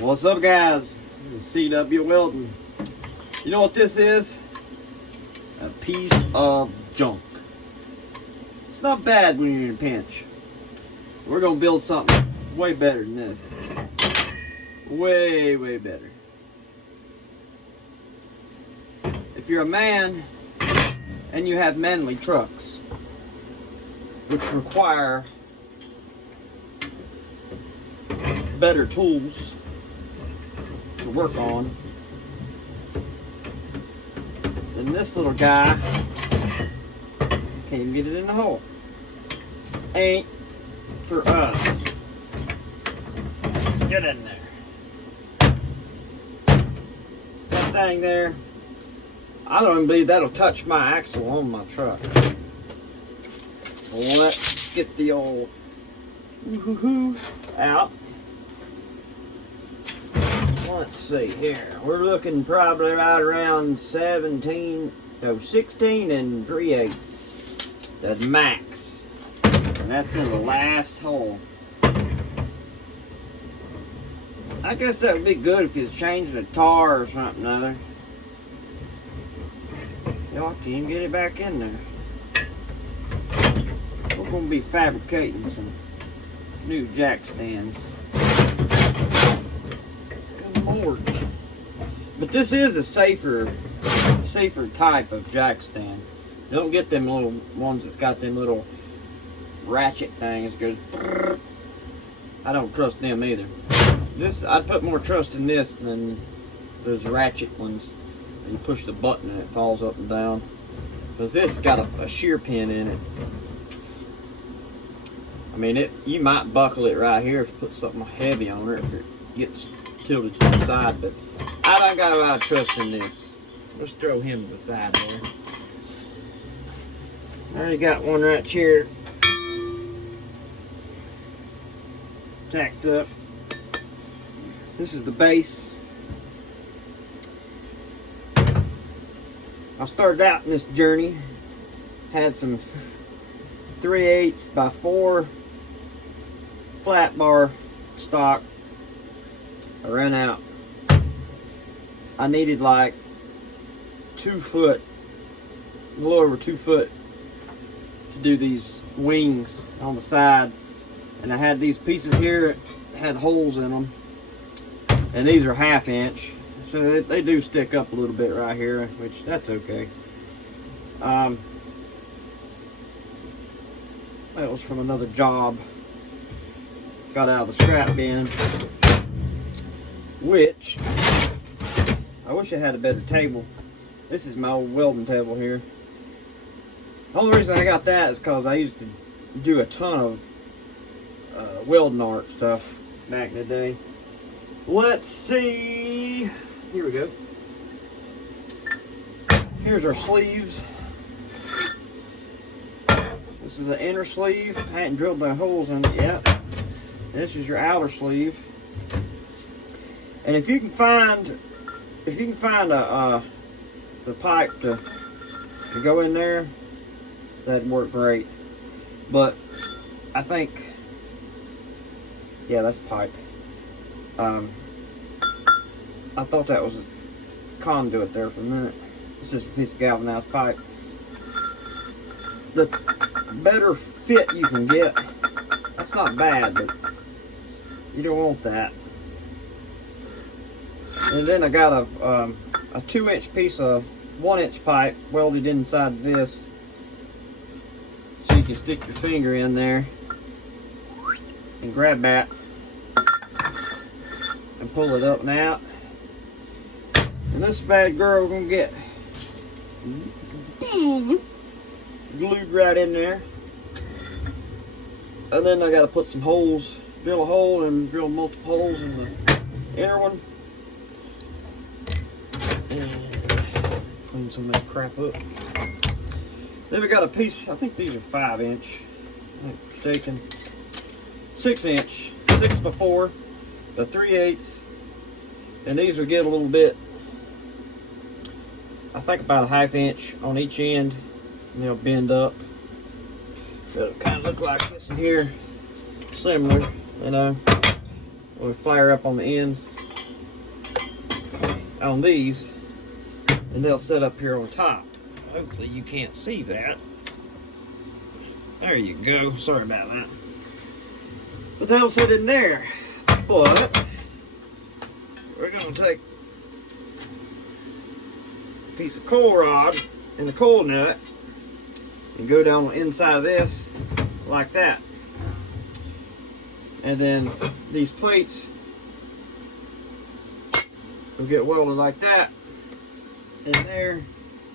What's up, guys? This is CW Welding. You know what this is? A piece of junk. It's not bad when you're in a pinch. We're gonna build something way better than this. Way, way better. If you're a man and you have manly trucks, which require better tools to work on, then this little guy can't even get it in the hole. Ain't for us. Get in there. That thing there, I don't even believe that'll touch my axle on my truck. Let's get the old woo-hoo-hoo out. Let's see here. We're looking probably right around 16 and 3/8. That's max. And that's in the last hole. I guess that would be good if it's changing a tar or something other. Y'all can't even get it back in there. We're going to be fabricating some new jack stands. Good Lord. But this is a safer type of jack stand. You don't get them little ones that's got them little ratchet things. Goes. I don't trust them either. I'd put more trust in this than those ratchet ones. And you push the button and it falls up and down. Because this has got a shear pin in it. I mean, you might buckle it right here if you put something heavy on it, if it gets tilted to the side, but I don't got a lot of trust in this. Let's throw him to the side there. I already got one right here tacked up. This is the base. I started out in this journey, had some 3/8 by 4 flat bar stock. I ran out. I needed like 2 foot, a little over 2 foot to do these wings on the side. And I had these pieces here that had holes in them. And these are 1/2 inch. So they do stick up a little bit right here, which that's okay. That was from another job. Got out of the scrap bin. Which, I wish I had a better table. This is my old welding table here. The only reason I got that is because I used to do a ton of welding art stuff back in the day. Let's see. Here we go. Here's our sleeves. This is the inner sleeve. I hadn't drilled my holes in it yet. This is your outer sleeve. And if you can find the pipe to go in there, that'd work great. But I think, yeah, that's pipe. I thought that was conduit there for a minute. It's just a piece of galvanized pipe. The better fit you can get, that's not bad, but you don't want that. And then I got a 2-inch piece of 1-inch pipe welded inside this, so you can stick your finger in there and grab that and pull it up and out. And this bad girl gonna get glued right in there. And then I gotta put some holes, drill a hole and drill multiple holes in the inner one. And clean some of that crap up. Then we got a piece, I think these are 5-inch. I'm not mistaken. 6-inch, 6 by 4, the 3/8. And these will get a little bit, I think about a 1/2 inch on each end, and they'll bend up. It'll kind of look like this in here, similar, you know. We flare up on the ends. on these, and they'll sit up here on top. Hopefully you can't see that. There you go. Sorry about that. But that'll sit in there. But we're going to take a piece of coil rod and the coil nut and go down the inside of this like that. And then these plates will get welded like that in there,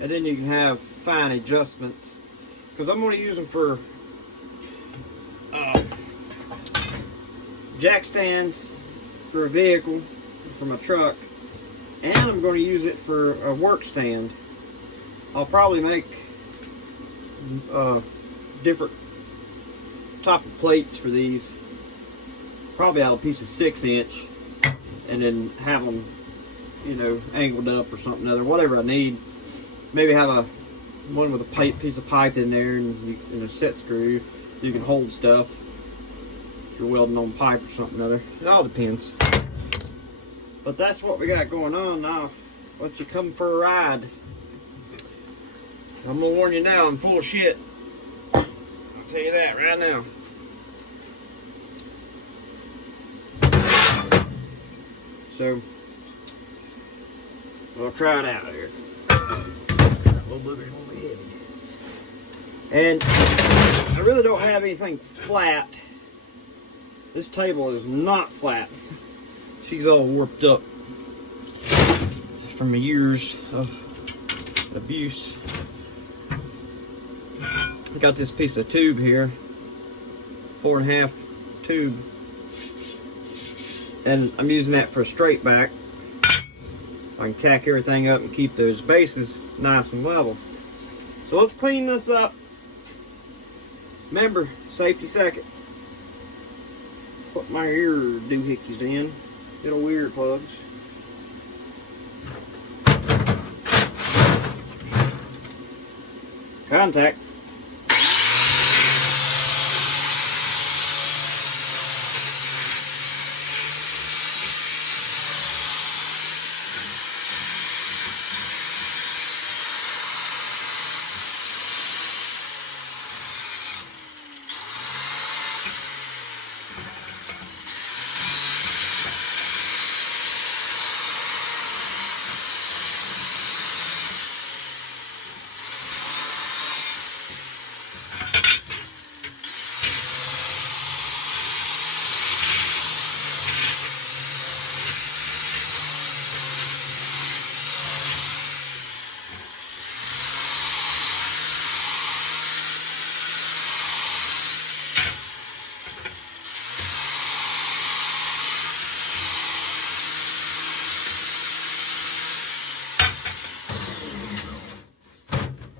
and then you can have fine adjustments, because I'm going to use them for jack stands for a vehicle, for my truck, and I'm going to use it for a work stand. I'll probably make different type of plates for these, probably out of a piece of 6-inch, and then have them, you know, angled up or something other, whatever I need. Maybe have one with a piece of pipe in there and a set screw. You can hold stuff if you're welding on pipe or something other. It all depends. But that's what we got going on now. Let you come for a ride. I'm gonna warn you now, I'm full of shit. I'll tell you that right now. So we'll try it out here. Little booger's gonna be heavy. And I really don't have anything flat. This table is not flat. She's all warped up from years of abuse. I got this piece of tube here, 4.5 tube, and I'm using that for a straight back. I can tack everything up and keep those bases nice and level. So let's clean this up. Remember, safety second. Put my ear doohickeys in, little ear plugs. Contact.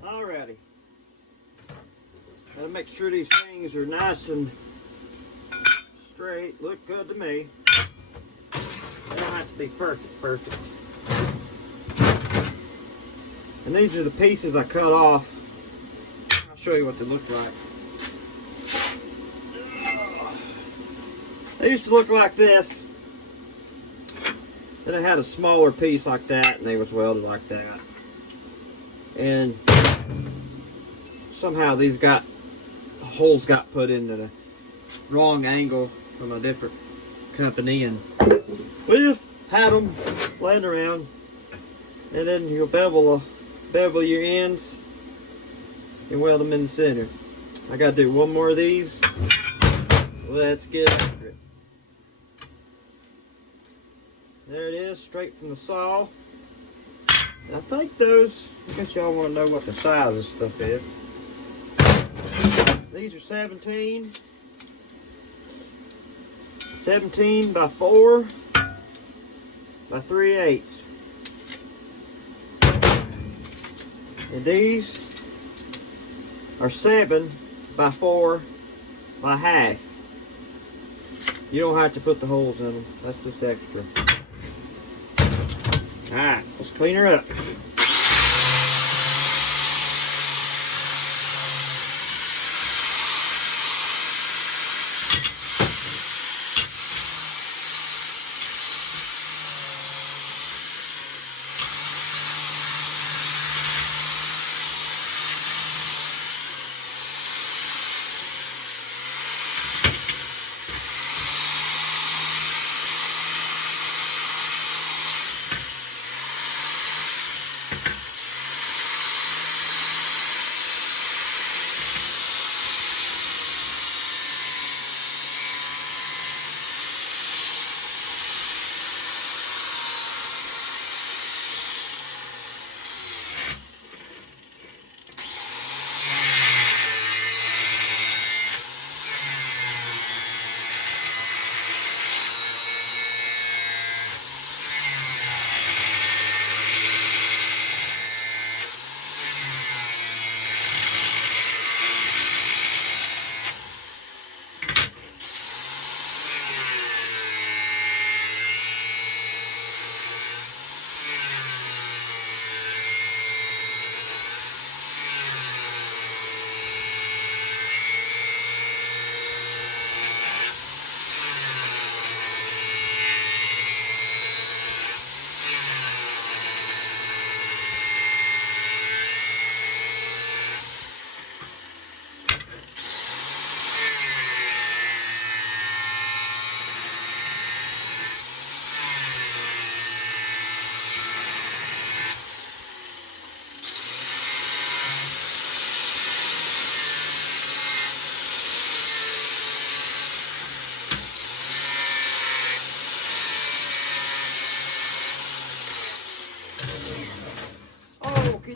Alrighty. Gotta make sure these things are nice and straight. Look good to me. They don't have to be perfect. And these are the pieces I cut off. I'll show you what they look like. They used to look like this. Then I had a smaller piece like that, and they was welded like that. And somehow these holes got put into the wrong angle from a different company, and we just had them laying around. And then you'll bevel your ends and weld them in the center. I gotta do one more of these. Let's get after it. There it is, straight from the saw. And I think those, I guess y'all want to know what the size of stuff is. These are 17 by 4 by 3/8. And these are 7 by 4 by half. You don't have to put the holes in them. That's just extra. Alright, let's clean her up.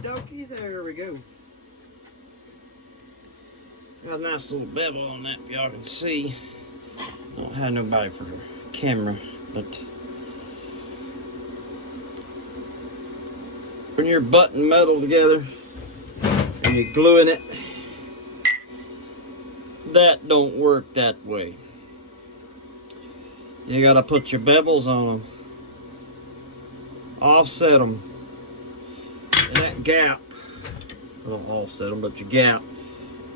dokie, there we go. Got a nice little bevel on that, if y'all can see. I don't have nobody for the camera, but when you're butting metal together and you're gluing it, that don't work that way. You gotta put your bevels on them, offset them, and that gap, well, offset them, but your gap,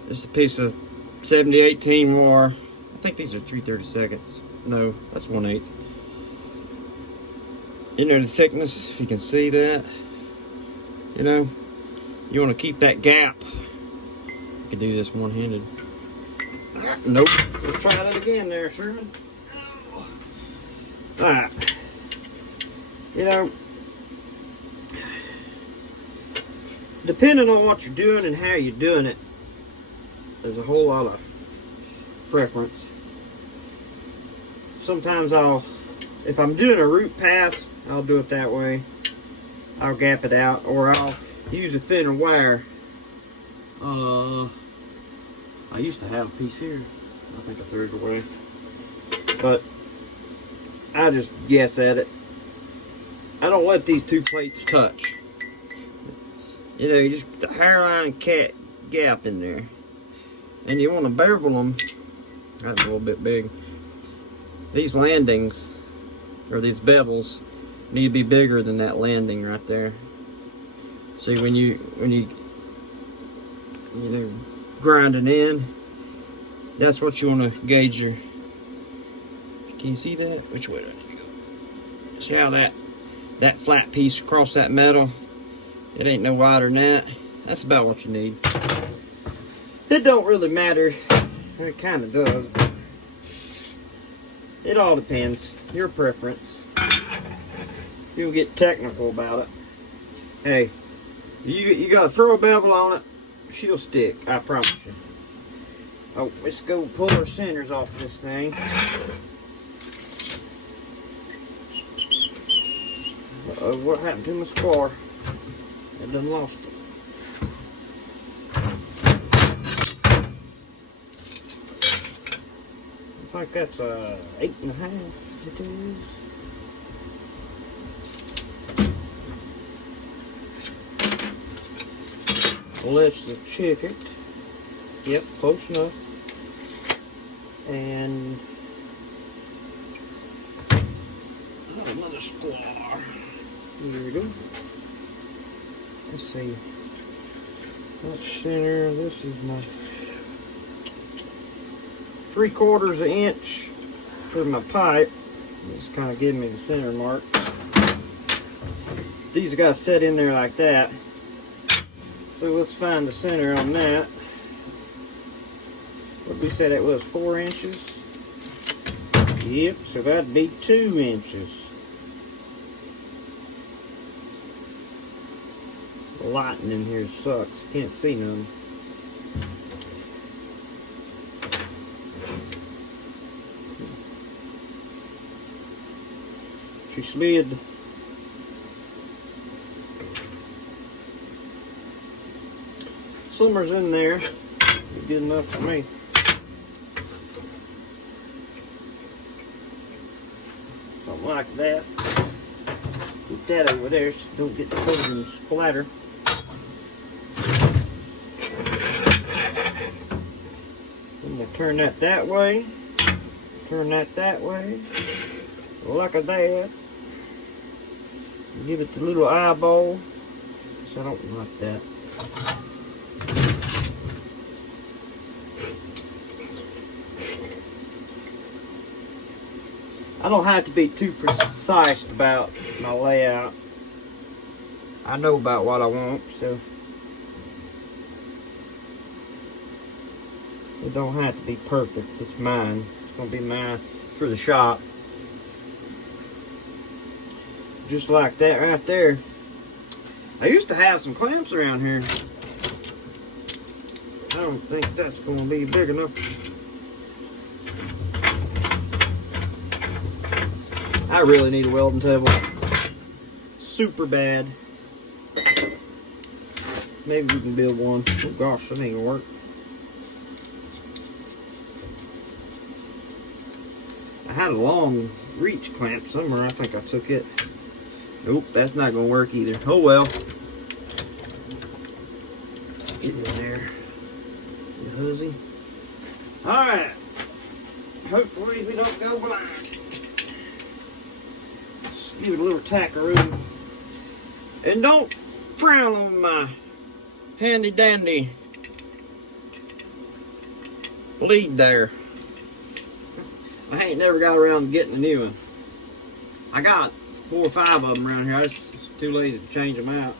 this is a piece of 7018 wire. I think these are 3/32. No, that's 1/8. You know the thickness, if you can see that. You know, you want to keep that gap. You can do this one-handed. Nope. Let's try that again there, Sherman. Alright. You know, depending on what you're doing and how you're doing it, there's a whole lot of preference. Sometimes if I'm doing a root pass, I'll do it that way. I'll gap it out, or I'll use a thinner wire. I used to have a piece here. I think I threw it away. But I just guess at it. I don't let these two plates touch. You know, you just get the hairline gap in there. And you want to bevel them. That's a little bit big. These landings, or these bevels, need to be bigger than that landing right there. See, when you know, grind it in, that's what you want to gauge your. Can you see that? Which way do I need to go? See how that flat piece across that metal? It ain't no wider than that. That's about what you need. It don't really matter. It kind of does. But it all depends. Your preference. You'll get technical about it. Hey, you gotta throw a bevel on it. She'll stick. I promise you. Oh, let's go pull our centers off of this thing. Uh-oh, what happened to my spar? I done lost it. I think that's 8.5. It is. Let's check it. Yep, close enough. And another spar. Here we go. Let's see. That's center. This is my 3/4 inch for my pipe. Just kind of giving me the center mark. These got set in there like that. So let's find the center on that. What we said it was 4 inches. Yep, so that'd be 2 inches. The lighting in here sucks. Can't see none. She slid. Slimmer's in there. Be good enough for me. Something like that. Put that over there so don't get the coating and splatter. I'm going to turn that way. Turn that way. Like that. Give it the little eyeball. So I don't like that. I don't have to be too precise about my layout. I know about what I want, so it don't have to be perfect. It's mine. It's gonna be mine for the shop. Just like that right there. I used to have some clamps around here. I don't think that's gonna be big enough. I really need a welding table. Super bad. Maybe we can build one. Oh gosh, that ain't gonna work. I had a long reach clamp somewhere. I think I took it. Nope, that's not gonna work either. Oh well. Get in there, you huzzy. Alright. Hopefully we don't go blind. Let's give it a little tackaroo. And don't frown on my handy dandy lead there. I ain't never got around to getting a new one. I got 4 or 5 of them around here. I was too lazy to change them out.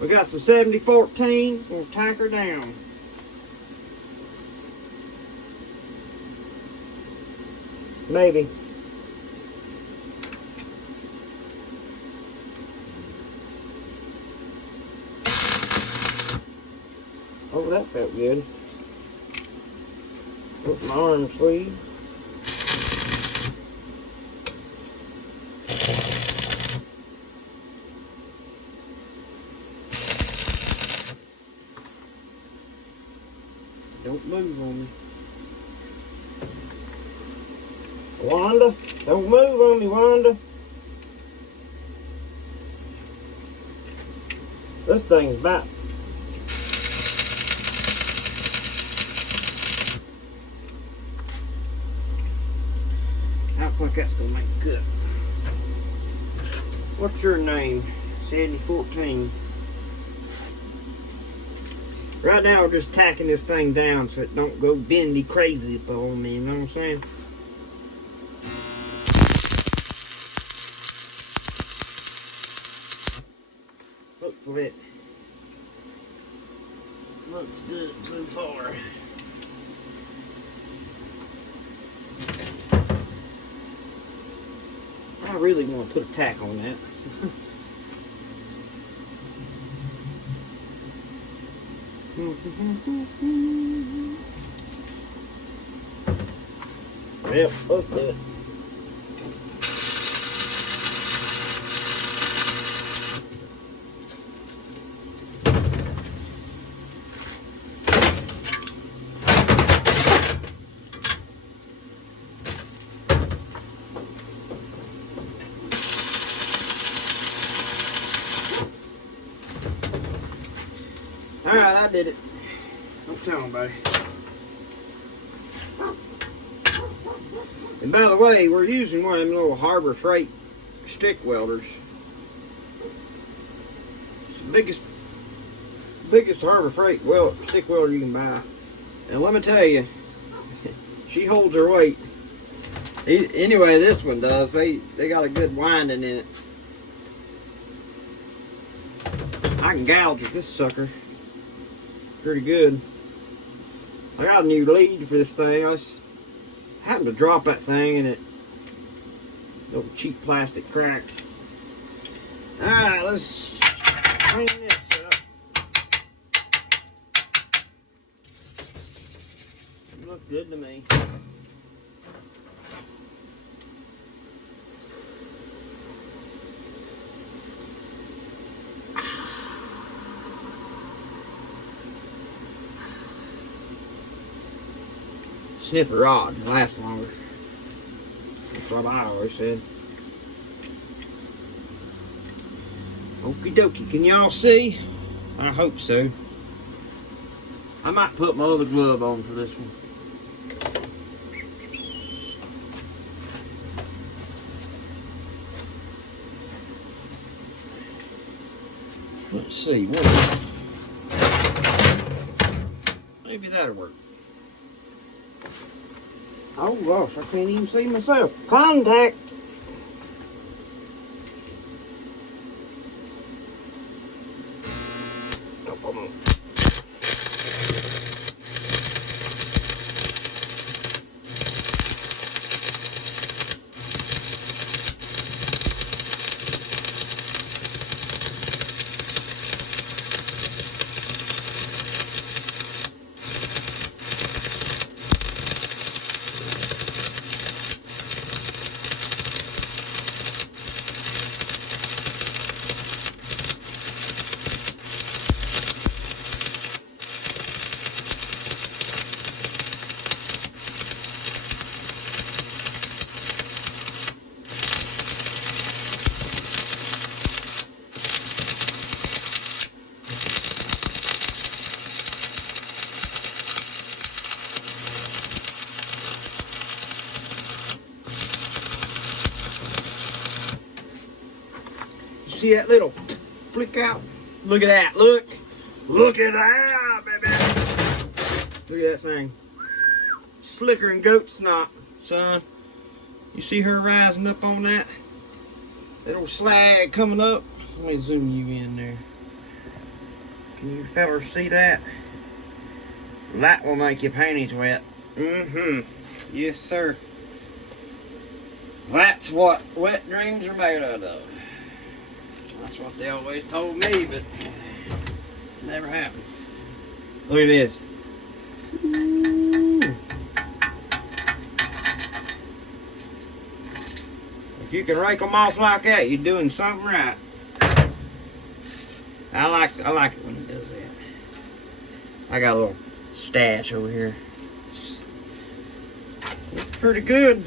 We got some 7014. We'll tack her down. Maybe. Oh, that felt good. Put my arm sleeve. Don't move on me. Wanda, don't move on me, Wanda. This thing's about I think that's gonna make good. What's your name? 7014. Right now we're just tacking this thing down so it don't go bendy crazy up on me, you know what I'm saying? Hopefully it looks good so far. I really want to put a tack on that. Yep, let's do it. Alright, I did it. Don't tell nobody. And by the way, we're using one of them little Harbor Freight stick welders. It's the biggest Harbor Freight stick welder you can buy. And let me tell you, she holds her weight. Anyway, this one does. They got a good winding in it. I can gouge with this sucker pretty good. I got a new lead for this thing. I happened to drop that thing and it little cheap plastic cracked. Alright, let's clean this up. You look good to me. Sniffer rod lasts longer. That's what I always said. Okie dokie, can y'all see? I hope so. I might put my other glove on for this one. Let's see, maybe that'll work. Oh gosh, I can't even see myself. Contact! Oh, come on. see that little flick out? Look at that, look. Look at that, baby. Look at that thing. Slicker than goat snot, son. You see her rising up on that? Little slag coming up. Let me zoom you in there. Can you fellas see that? That will make your panties wet. Mm-hmm. Yes, sir. That's what wet dreams are made out of. That's what they always told me, but never happened. Look at this. Ooh. If you can rake them off like that, you're doing something right. I like it when he does that. I got a little stash over here. It's pretty good.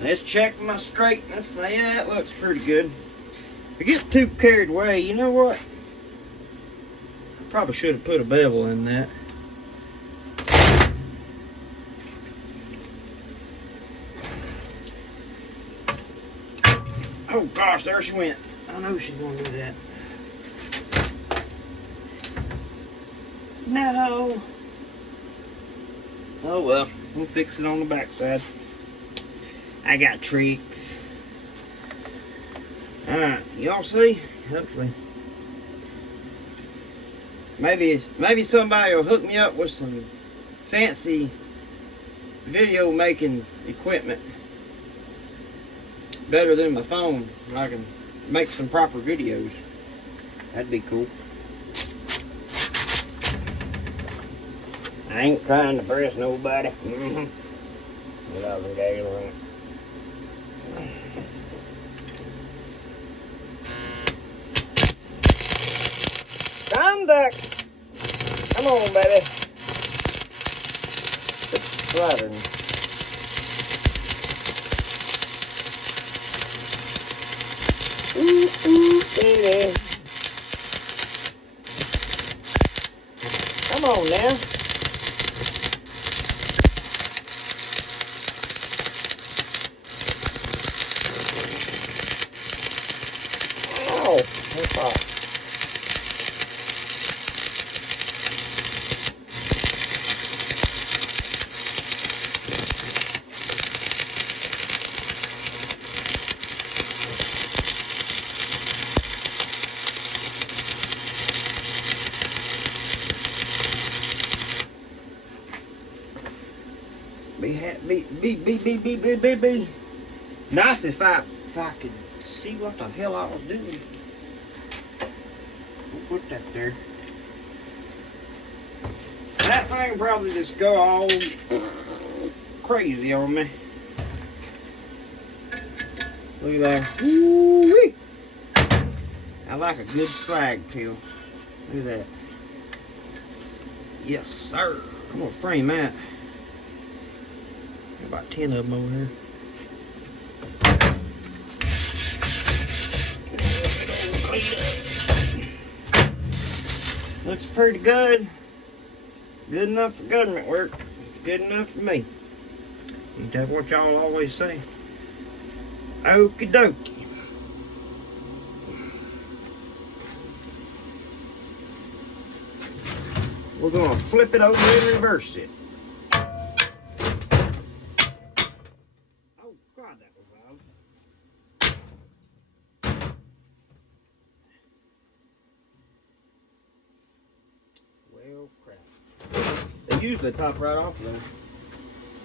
Let's check my straightness. Yeah, that looks pretty good. If I get too carried away, you know what? I probably should have put a bevel in that. Oh gosh, there she went. I know she's gonna do that. No. Oh well, we'll fix it on the backside. I got tricks. Alright, y'all see? Hopefully. Maybe somebody will hook me up with some fancy video making equipment. Better than my phone. I can make some proper videos. That'd be cool. I ain't trying to press nobody. Without the gale on it. Conduct! Come on, baby. It's fluttering. Baby. Come on now. Ow, that's hot. Be. Nice if I could see what the hell I was doing. We'll put that there. That thing probably just go all crazy on me. Look at that. Woo-wee. I like a good slag peel. Look at that. Yes, sir. I'm gonna frame that. About 10 of them over here. Looks pretty good. Good enough for government work. Good enough for me. Ain't that what y'all always say? Okie dokie. We're gonna flip it over and reverse it. They usually pop right off there.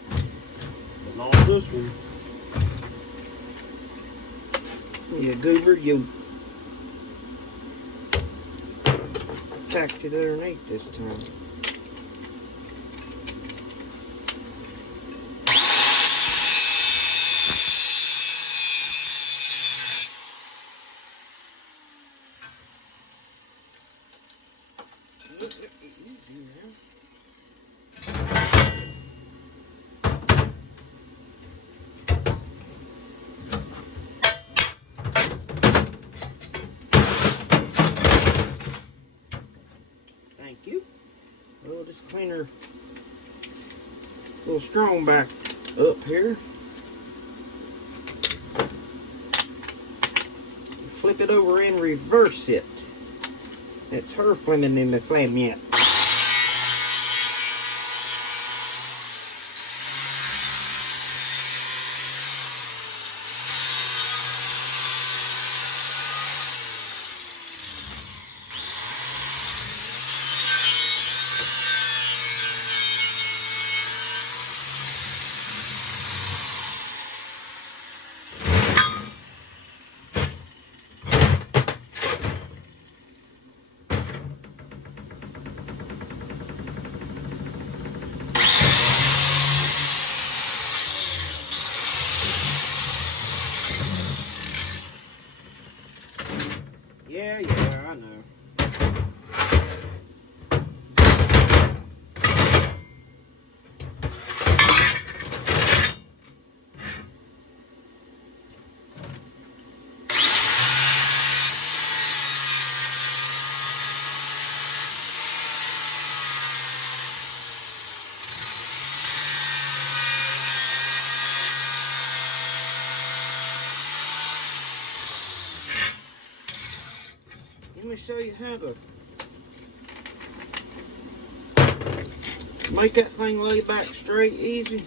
But not this one. Yeah, goober, you tacked it underneath this time. Easy now. Thank you. We'll just clean her a little strong back up here. flip it over and reverse it. It's her flimming in the flame yet. Yeah, I know. Let me show you how to make that thing lay back straight easy.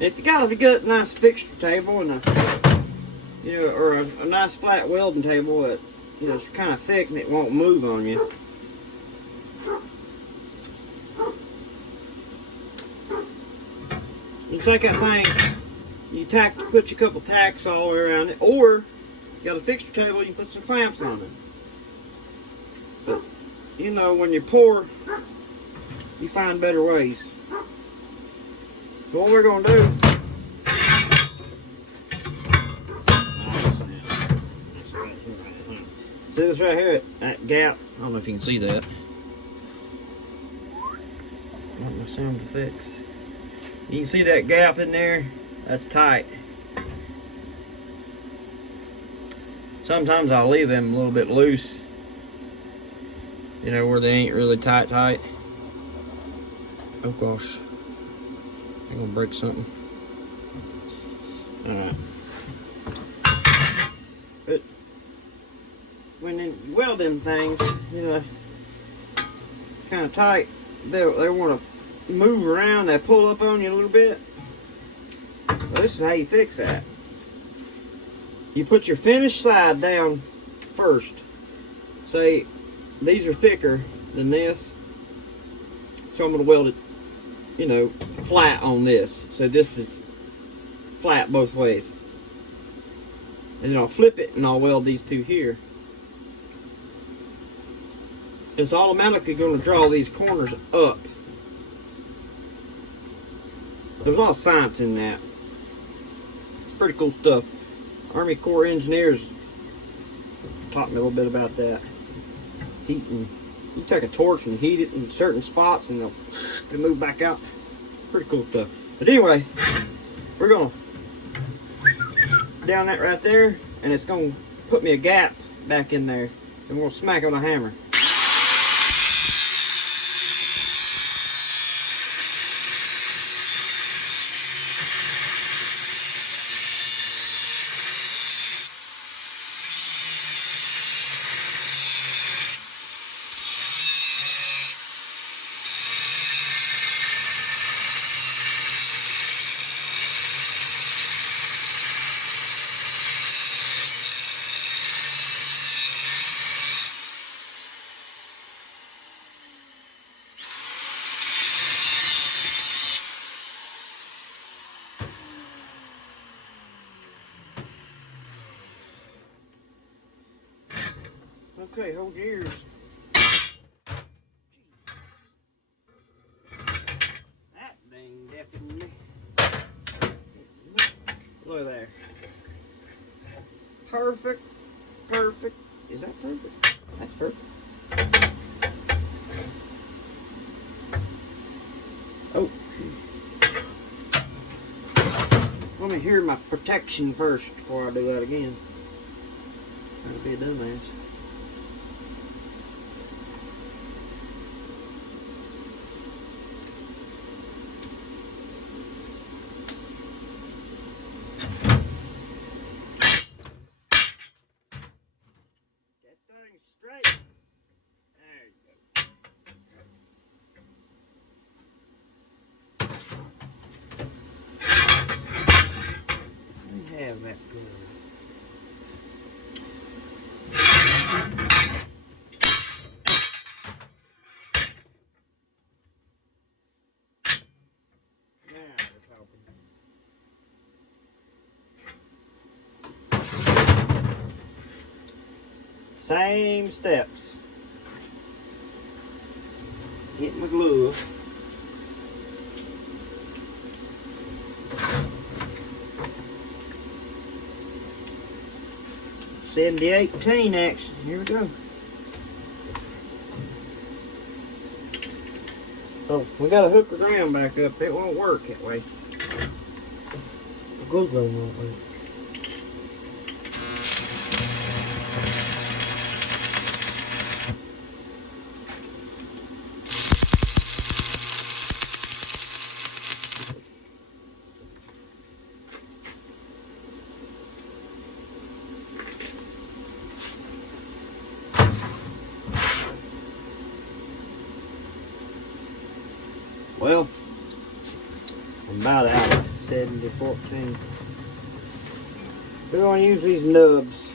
If you got a good nice fixture table and or a nice flat welding table that is kind of thick and it won't move on you. You take that thing, you put your couple tacks all the way around it, or you got a fixture table, you put some clamps on it. But when you pour, you find better ways. So what we're going to do, see this right here, that gap, I don't know if you can see that. Not my sound effects. You can see that gap in there, that's tight. Sometimes I'll leave them a little bit loose, where they ain't really tight. Oh gosh, I'm gonna break something. Alright. But when you weld them things, kind of tight, they want to move around, they pull up on you a little bit. Well, this is how you fix that. You put your finished side down first. Say these are thicker than this, so I'm going to weld it, flat on this. So this is flat both ways. And then I'll flip it and I'll weld these two here. It's automatically going to draw these corners up. There's a lot of science in that. It's pretty cool stuff. Army Corps engineers taught me a little bit about that. Heating. You take a torch and heat it in certain spots and they'll move back out. Pretty cool stuff. But anyway, we're going to down that right there, and it's going to put me a gap back in there, and we're going to smack it with a hammer. Okay, hold your ears. That dang definitely. Look there. Perfect. Perfect. Is that perfect? That's perfect. Oh, let me hear my protection first before I do that again. That'd be a dumbass. of that glue. Now we're talking. Same steps. Get my glue. $70.18 next. Here we go. Oh, we gotta hook the ground back up. It won't work that way. The glue gun won't work. Well, I'm about out of 70-14. We're going to use these nubs.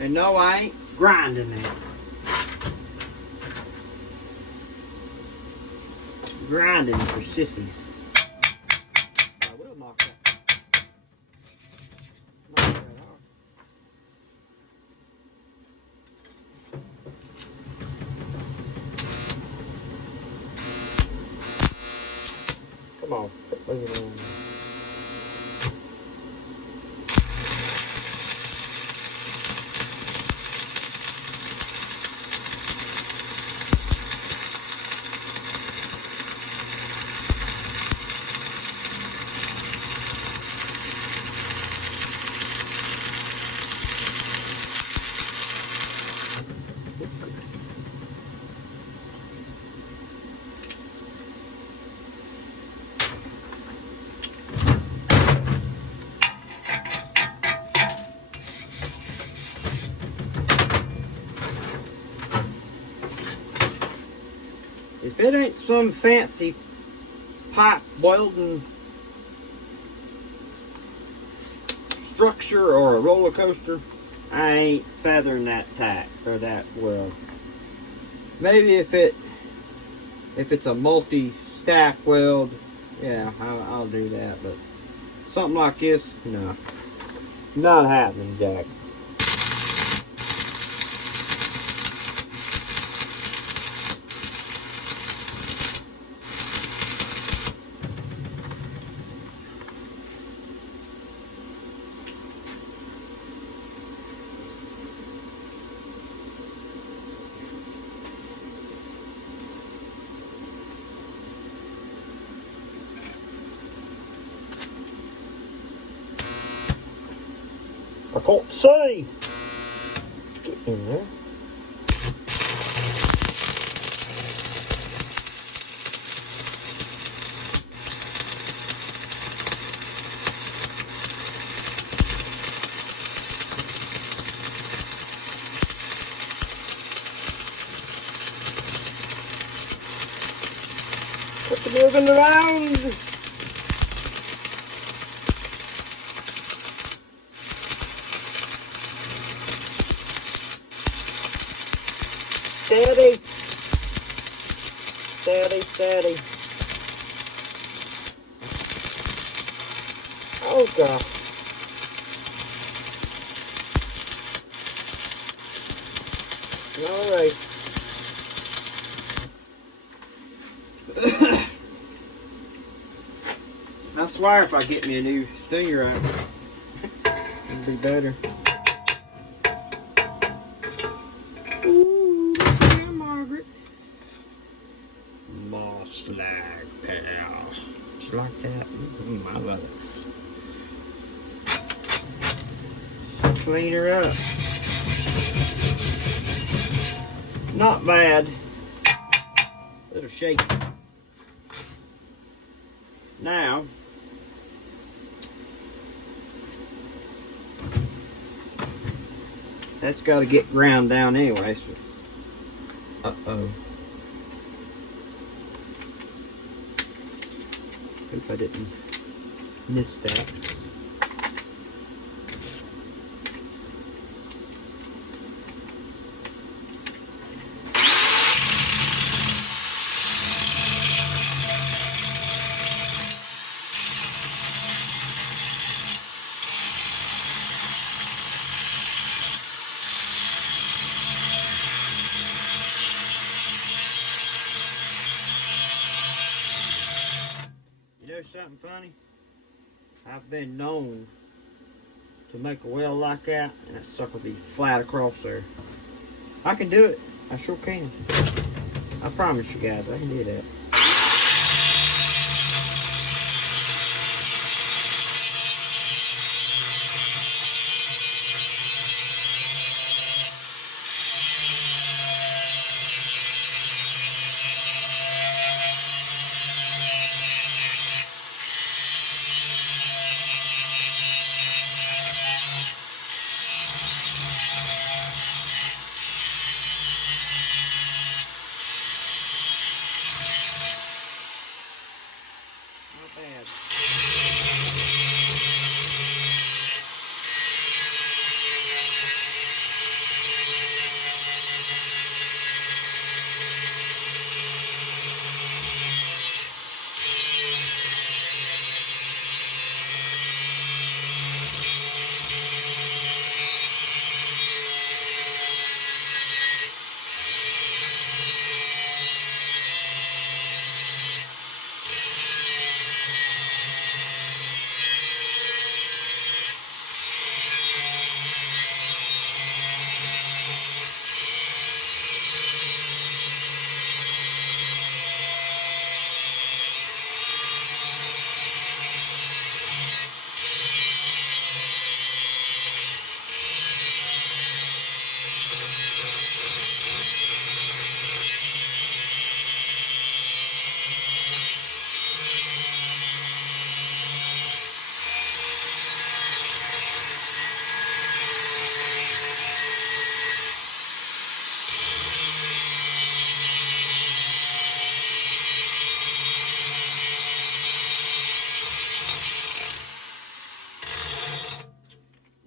And no, I ain't grinding that. Grinding for sissies. I will knock that off. Come on, leave it alone. If it ain't some fancy pipe welding structure or a roller coaster, I ain't feathering that tack or that weld. Maybe if it's a multi-stack weld, yeah, I'll do that. But something like this, no, not happening, Jack. I can't see. Get in there. Put the moving around. Steady. Steady, steady. Oh, God. All right. I swear if I get me a new stinger out, it'd be better. Ooh, yeah, Margaret. Moss slag pal. Do you like that? I love it. Clean her up. Not bad. A little shaky. That's got to get ground down anyway. So. Uh-oh. Hope I didn't miss that. You know something funny? I've been known to make a weld like that and that sucker be flat across there. I can do it. I sure can. I promise you guys, I can do that. Bad.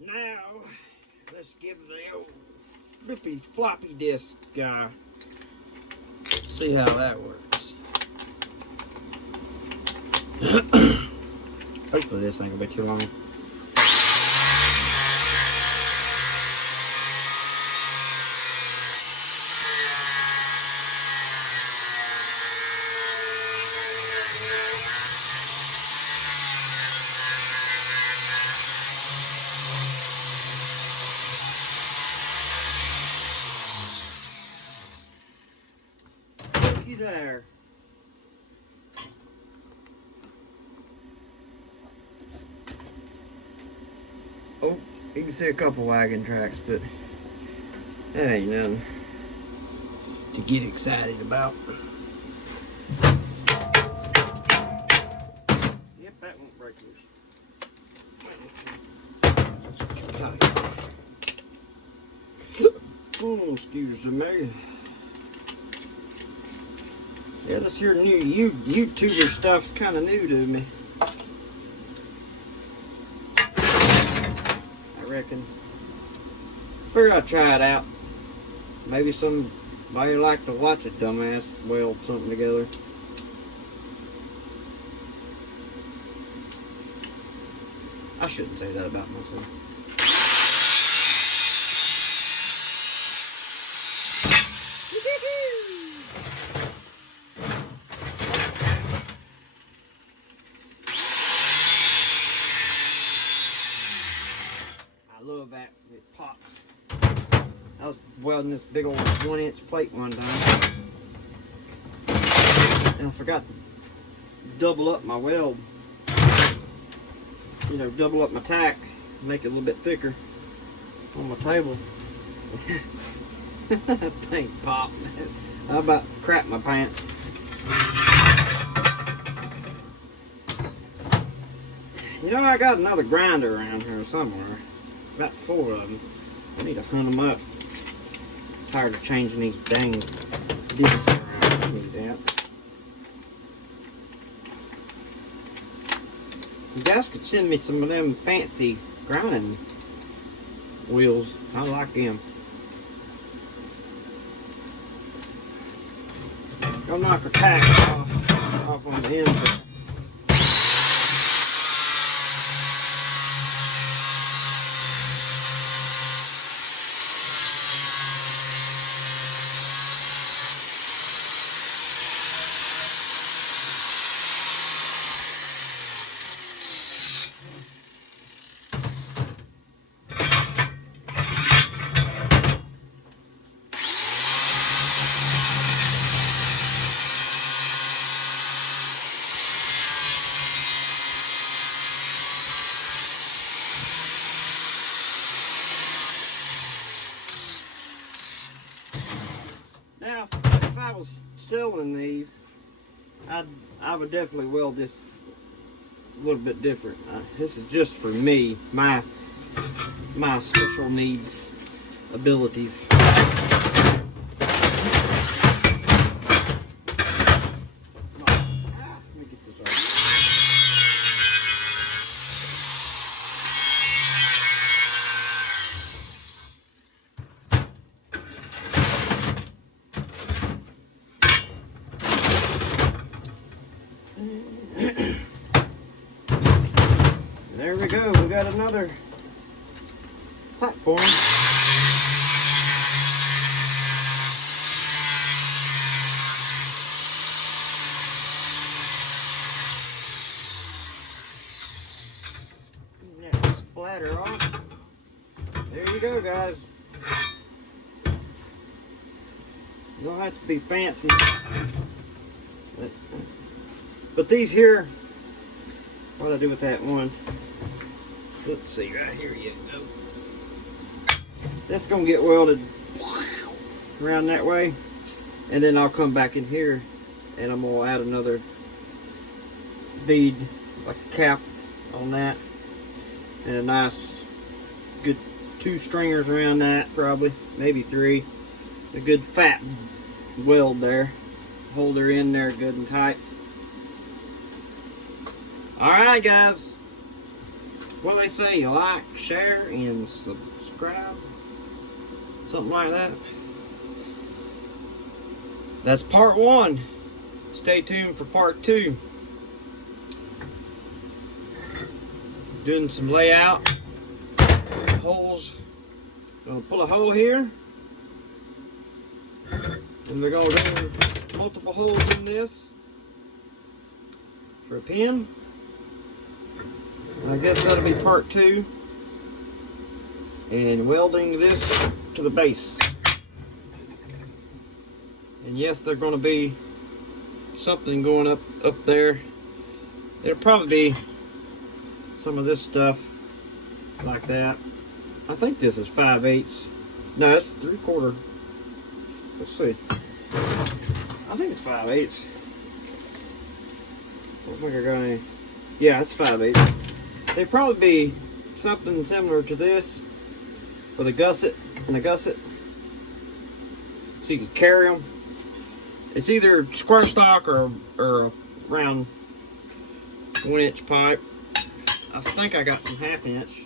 Now, let's give the old flippy floppy disk guy. See how that works. Hopefully this ain't gonna be too long. Looky there. Oh, you can see a couple wagon tracks, but that ain't nothing to get excited about. Yep, that won't break loose. Oh, excuse me. Yeah, this here new YouTuber stuff's kind of new to me. I reckon. Figure I'll try it out. Maybe somebody like to watch a dumbass weld something together. I shouldn't say that about myself. I love that. It pops. I was welding this big old 1-inch plate one time, and I forgot to double up my weld. You know, double up my tack, make it a little bit thicker on my table. That thing popped. I about crapped my pants. You know, I got another grinder around here somewhere. About 4 of them. I need to hunt them up. Tired of changing these dang discs around. I need that. You guys could send me some of them fancy grinding wheels. I like them. Go knock her tacks off on the ends. Now, if I was selling these, I would definitely weld this a little bit different. This is just for me, my special needs abilities. Let me get this off. There we go, we got another platform. That splatter off. There you go, guys. You don't have to be fancy. But these here, what do I do with that one? Let's see, right here you go. That's gonna get welded around that way, and then I'll come back in here and I'm gonna add another bead, like a cap on that, and a nice good 2 stringers around that, probably, maybe 3. A good fat weld there. Hold her in there good and tight. Alright guys, what do they say? Like, share, and subscribe? Something like that. That's part 1. Stay tuned for part 2. Doing some layout. Holes. Gonna pull a hole here. And they're gonna run multiple holes in this for a pin. I guess that'll be part 2. And welding this to the base. And yes, there's going to be something going up there. There'll probably be some of this stuff like that. I think this is 5/8. No, it's 3/4. Let's see. I think it's 5/8. I don't think I got any. Yeah, it's 5/8. They'd probably be something similar to this, with a gusset and a gusset, so you can carry them. It's either square stock or a round 1-inch pipe. I think I got some 1/2 inch,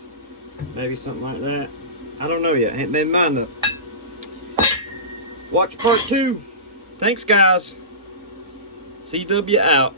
maybe something like that. I don't know yet. Ain't made mine up. Watch part 2. Thanks, guys. CW out.